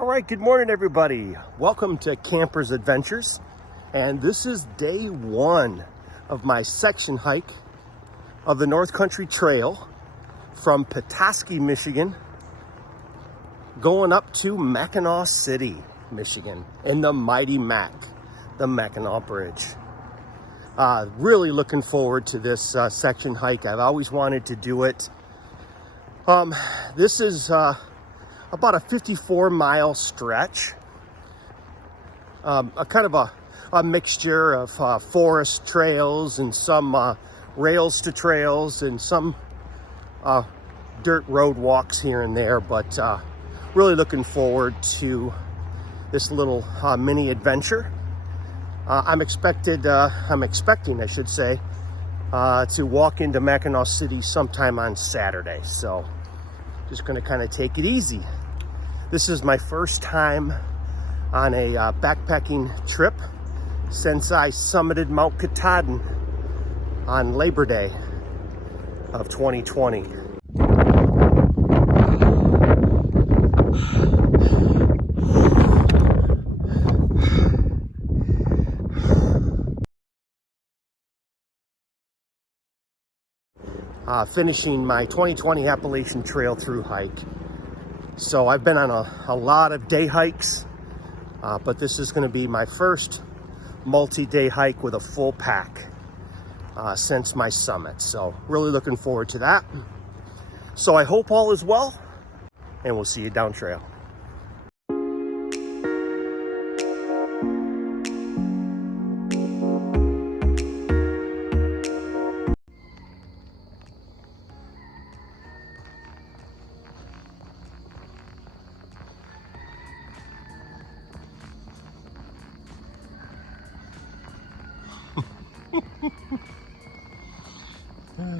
All right, good morning, everybody. Welcome to Campers Adventures. And this is day one of my section hike of the North Country Trail from Petoskey, Michigan, going up to Mackinaw City, Michigan, in the mighty Mac, the Mackinaw Bridge. Really looking forward to this section hike. I've always wanted to do it. This is about a 54-mile stretch, a kind of a mixture of forest trails and some rails to trails and some dirt road walks here and there, but really looking forward to this little mini adventure. I'm expecting, I should say, to walk into Mackinaw City sometime on Saturday. So just going to kind of take it easy. This is my first time on a backpacking trip since I summited Mount Katahdin on Labor Day of 2020. Finishing my 2020 Appalachian Trail through hike. So I've been on a lot of day hikes, but this is going to be my first multi-day hike with a full pack since my summit. So really looking forward to that. So I hope all is well, and we'll see you down trail.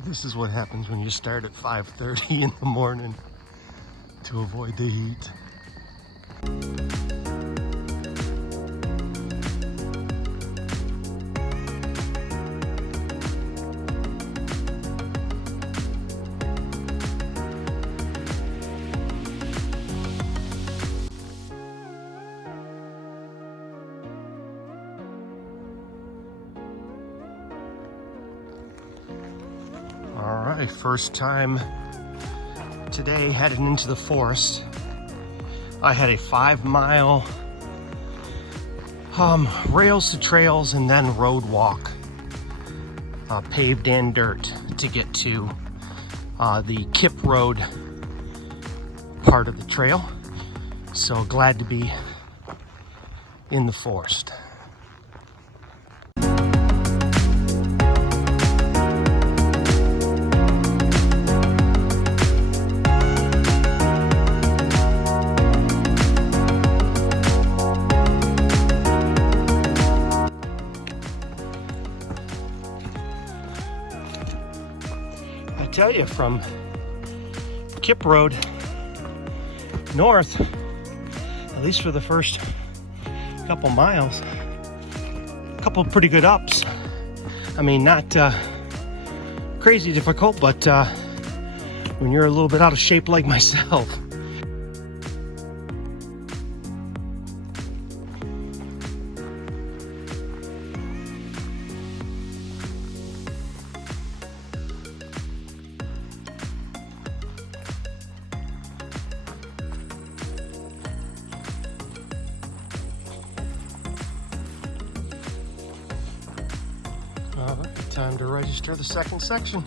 This is what happens when you start at 5:30 in the morning to avoid the heat. All right, first time today heading into the forest. I had a 5-mile rails to trails and then road walk, paved in dirt to get to the Kip Road part of the trail. So glad to be in the forest. Tell you, from Kip Road north, at least for the first couple miles, a couple pretty good ups. I mean, not crazy difficult, but when you're a little bit out of shape like myself, all right, time to register the second section.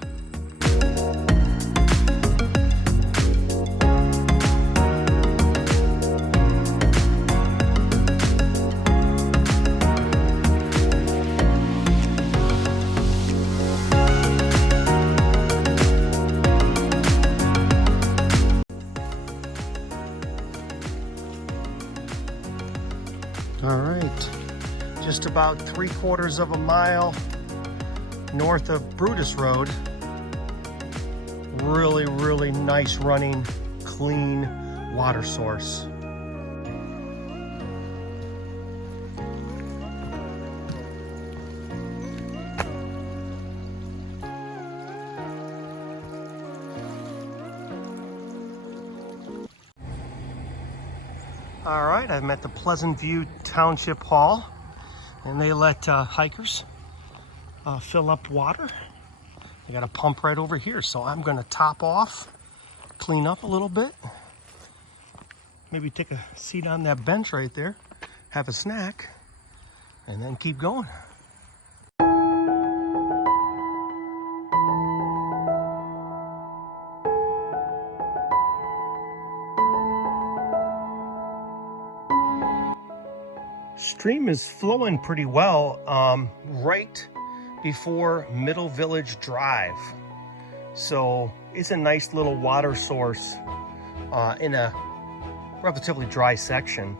All right, just about 3/4 of a mile north of Brutus Road. Really nice running, clean water source. All right, I'm at the Pleasant View Township Hall, and they let hikers fill up water. They got a pump right over here, so I'm gonna top off, clean up a little bit, maybe take a seat on that bench right there, have a snack, and then keep going. Stream is flowing pretty well right before Middle Village Drive. So it's a nice little water source in a relatively dry section.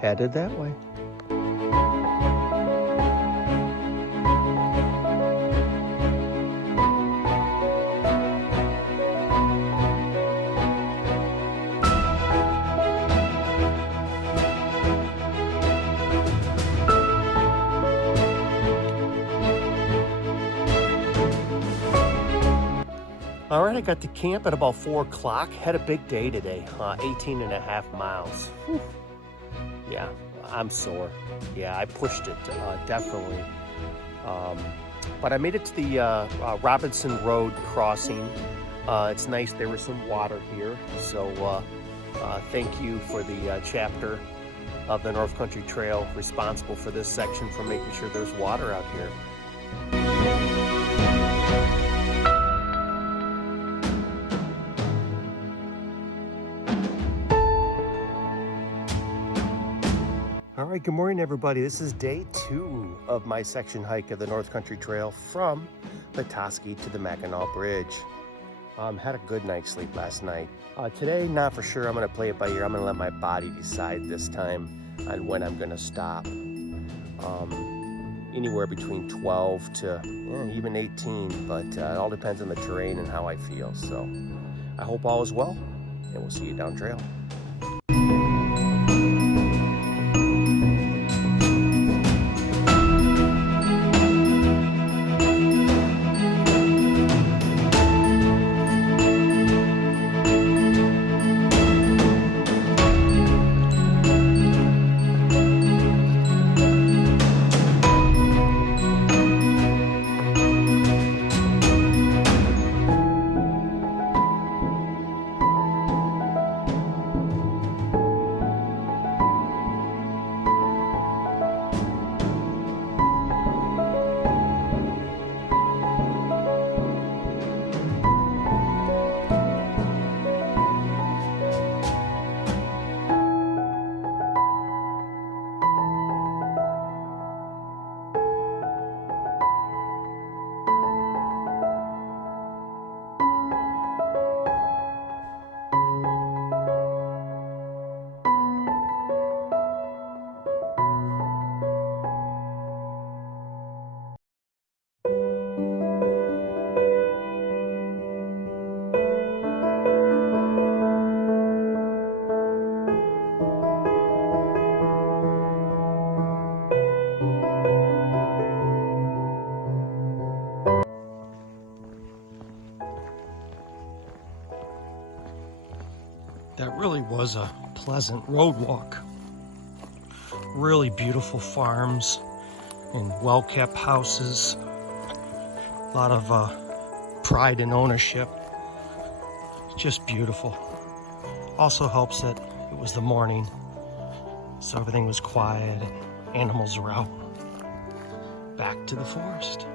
Headed that way. All right, I got to camp at about 4 o'clock. Had a big day today, 18.5 miles. Whew. Yeah, I'm sore. Yeah, I pushed it, definitely. But I made it to the Robinson Road crossing. It's nice, there was some water here. So thank you for the chapter of the North Country Trail responsible for this section for making sure there's water out here. All right, good morning, everybody. This is day 2 of my section hike of the North Country Trail from Petoskey to the Mackinaw Bridge. Had a good night's sleep last night. Today, not for sure. I'm going to play it by ear. I'm going to let my body decide this time on when I'm going to stop. Anywhere between 12 to even 18, but it all depends on the terrain and how I feel. So I hope all is well, and we'll see you down trail. That really was a pleasant road walk. Really beautiful farms and well-kept houses. A lot of pride in ownership. Just beautiful. Also helps that it was the morning, so everything was quiet and animals were out. Back to the forest.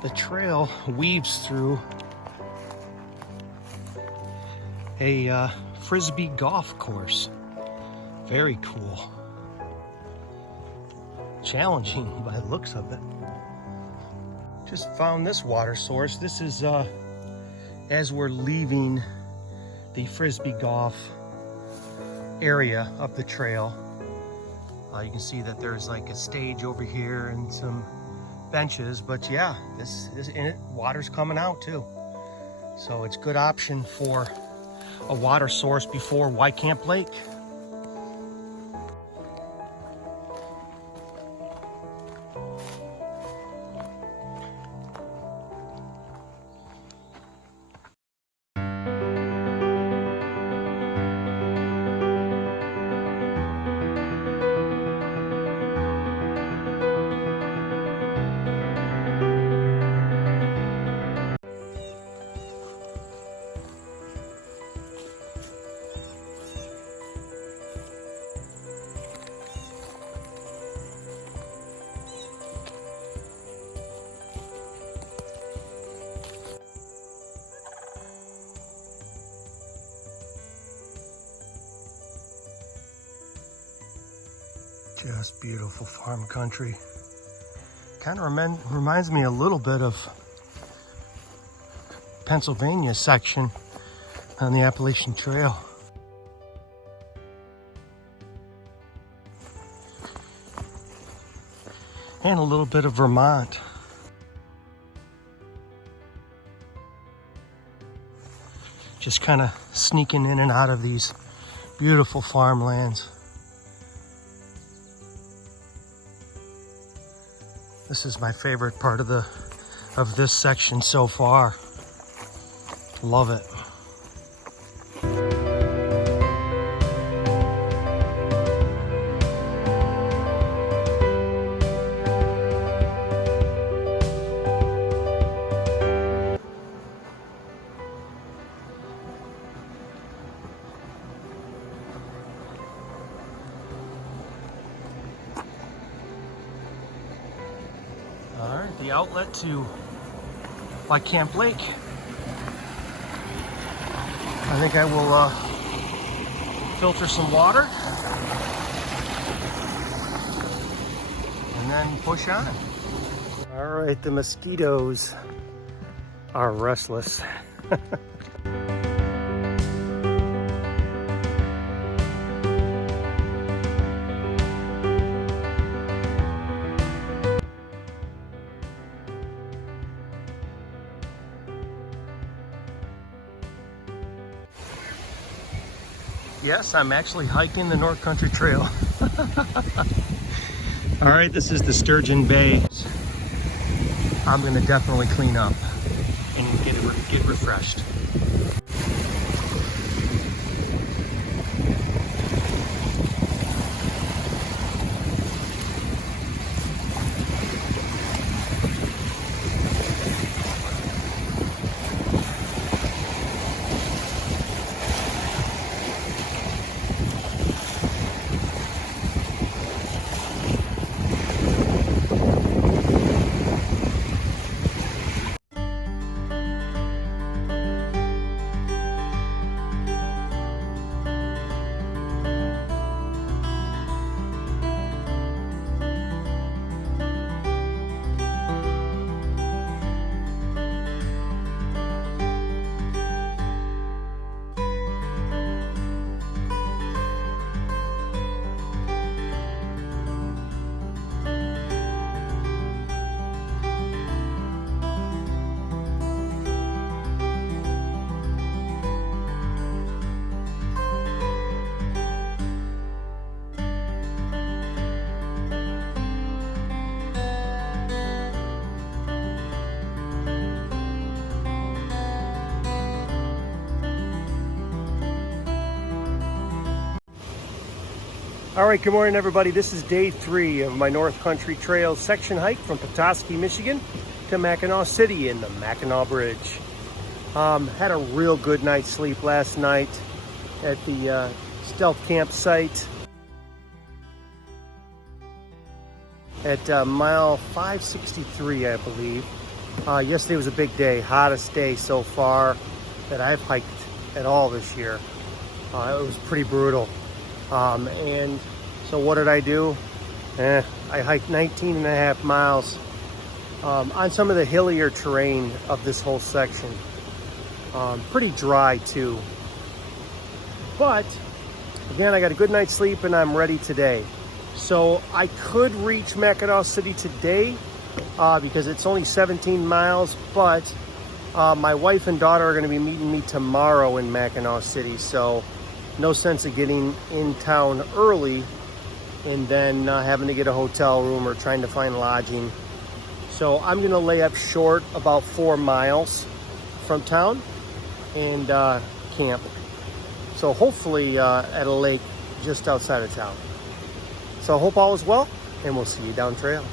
The trail weaves through a frisbee golf course. Very cool. Challenging by the looks of it. Just found this water source. This is as we're leaving the frisbee golf area of the trail. You can see that there's like a stage over here and some benches, but yeah, this in it, water's coming out too. So it's a good option for a water source before Whitecamp Lake. Just beautiful farm country. Kind of reminds me a little bit of Pennsylvania section on the Appalachian Trail. And a little bit of Vermont. Just kind of sneaking in and out of these beautiful farmlands. This is my favorite part of this section so far. Love it. All right, the outlet to Camp Lake. I think I will filter some water and then push on. All right, the mosquitoes are restless. Yes, I'm actually hiking the North Country Trail. All right, this is the Sturgeon Bay. I'm gonna definitely clean up and get refreshed. All right, good morning, everybody. This is day 3 of my North Country Trail section hike from Petoskey, Michigan to Mackinaw City in the Mackinaw Bridge. Had a real good night's sleep last night at the stealth campsite at mile 563, I believe. Yesterday was a big day, hottest day so far that I've hiked at all this year. It was pretty brutal. And so what did I do? I hiked 19 and a half miles on some of the hillier terrain of this whole section. Pretty dry too. But again, I got a good night's sleep and I'm ready today. So I could reach Mackinaw City today because it's only 17 miles, but my wife and daughter are going to be meeting me tomorrow in Mackinaw City. So no sense of getting in town early and then having to get a hotel room or trying to find lodging. So I'm gonna lay up short about 4 miles from town and camp. So hopefully at a lake just outside of town. So I hope all is well and we'll see you down trail.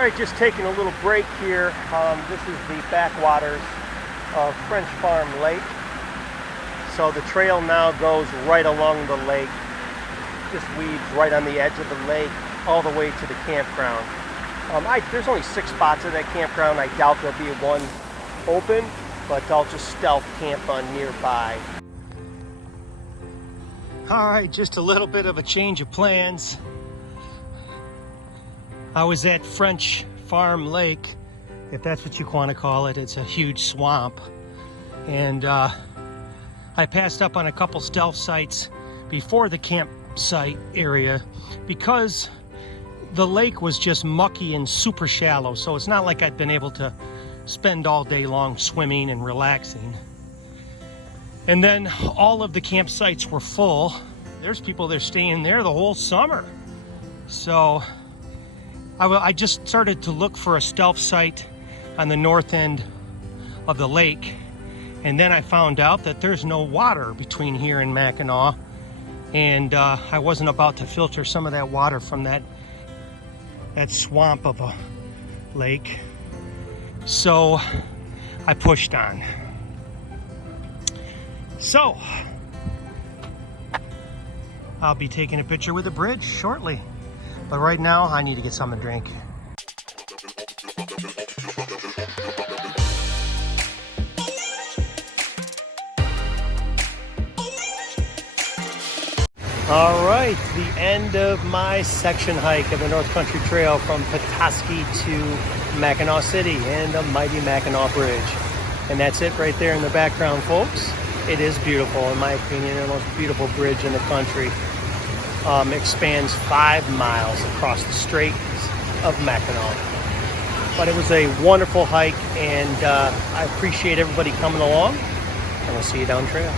right, just taking a little break here. This is the backwaters of French Farm Lake. So the trail now goes right along the lake, just weaves right on the edge of the lake, all the way to the campground. There's only 6 spots at that campground. I doubt there'll be one open, but I'll just stealth camp on nearby. All right, just a little bit of a change of plans. I was at French Farm Lake, if that's what you want to call it. It's a huge swamp. And I passed up on a couple stealth sites before the campsite area because the lake was just mucky and super shallow. So it's not like I'd been able to spend all day long swimming and relaxing. And then all of the campsites were full. There's people that are staying there the whole summer. So I just started to look for a stealth site on the north end of the lake. And then I found out that there's no water between here and Mackinaw. And I wasn't about to filter some of that water from that swamp of a lake. So I pushed on. So I'll be taking a picture with the bridge shortly. But right now I need to get something to drink. All right, the end of my section hike of the North Country Trail from Petoskey to Mackinaw City and the mighty Mackinaw Bridge. And that's it right there in the background, folks. It is beautiful, in my opinion, the most beautiful bridge in the country. Expands 5 miles across the Straits of Mackinaw. But it was a wonderful hike, and I appreciate everybody coming along, and we'll see you down trail.